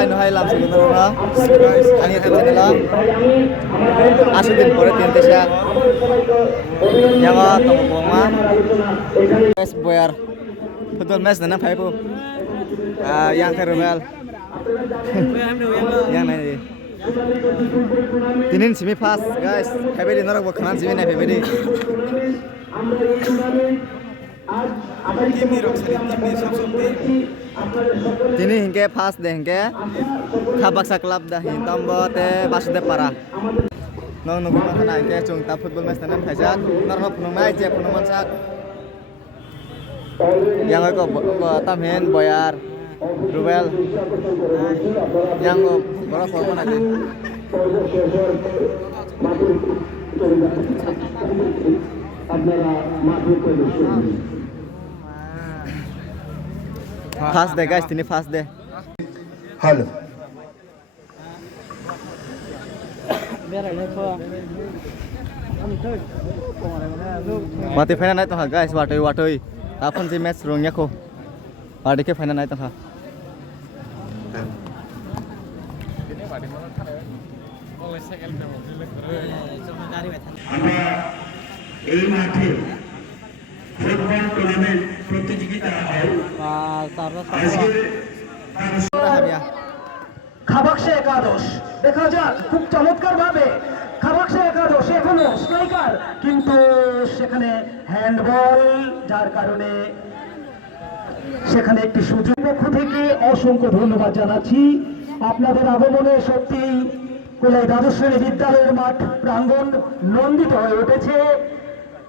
haino hailam sebenarnya ani channel asudin pore tin desa yang tong boma guys boyar football match nana phaipu yang terobel yang nai tinin semi fast guys february norok bo khanan semi nai february tini hingke fast de hingke khabaksa club da hintam bote basude para nong nong khana hingke chungta football match nan phaijak norok phunungnai je phunungmansak yang ko tamhen boyar rubel yang bora forma nade fast deh guys ini fast deh halo mati final naik tuh guys watoi apun si match rongnya ko padi ke final naik tuh এই মাঠে football tournament প্রতিযোগিতা হয় খাবাকশে একাদশ দেখা যাক খুব চমৎকার ভাবে খাবাকশে একাদশ এখনো স্ট্রাইকার কিন্তু সেখানে হ্যান্ডবল যার কারণে সেখানে একটি সুযোগ পক্ষ থেকে অসংখ্য ধন্যবাদ জানাচ্ছি আপনাদের আগমনে সত্যি কোলাই দ্বাদশ শ্রেণী বিদ্যালয়ের মাঠ প্রাঙ্গণ নন্দিত হয়ে উঠেছে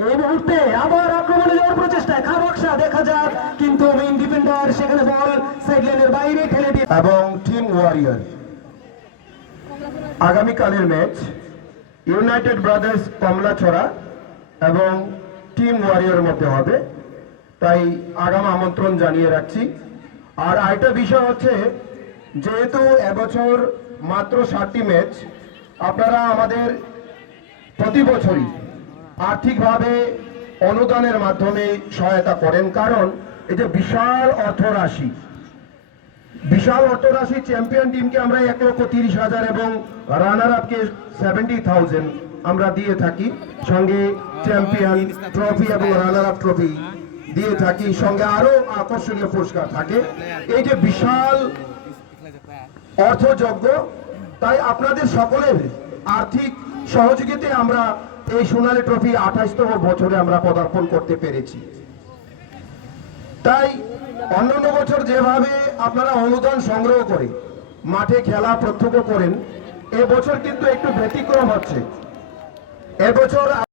এই মুহূর্তে আবার আক্রমণে যাওয়ার প্রচেষ্টায় খাবাকশা দেখা যাক কিন্তু মেইন ডিফেন্ডার সেখানে বল সাইডলাইনের বাইরে ঠেলে দিয়ে এবং টিম ওয়ারিয়র আগামীকালের ম্যাচ ইউনাইটেড ব্রাদার্স কমলাছড়া এবং টিম ওয়ারিয়র মধ্যে হবে তাই আগাম আমন্ত্রণ জানিয়ে রাখছি আর আরেকটা বিষয় হচ্ছে যেহেতু এবছর মাত্র 7টি ম্যাচ আপনারা আমাদের প্রতি বছরই আর্থিকভাবে অনুদানের মাধ্যমে সহায়তা করেন কারণ এই যে বিশাল অর্থরাশি চ্যাম্পিয়ন টিমকে আমরা 1,30,000 এবং রানার আপকে 70,000 আমরা দিয়ে থাকি সঙ্গে চ্যাম্পিয়ন ট্রফি এবং রানার আপ ট্রফি দিয়ে থাকি সঙ্গে আরো আকর্ষণীয় পুরস্কার থাকে এই যে বিশাল অর্থযোগ্য তাই আপনাদের সকলের আর্থিক সহযোগিতায় আমরা এই সোনালী ট্রফি 28তম বছরে আমরা পদার্পণ করতে পেরেছি তাই অন্যান্য বছর যেভাবে আপনারা অনুদান সংগ্রহ করে মাঠে খেলা প্রত্যক্ষ করেন এবছর কিন্তু একটু ব্যতিক্রম হচ্ছে এবছর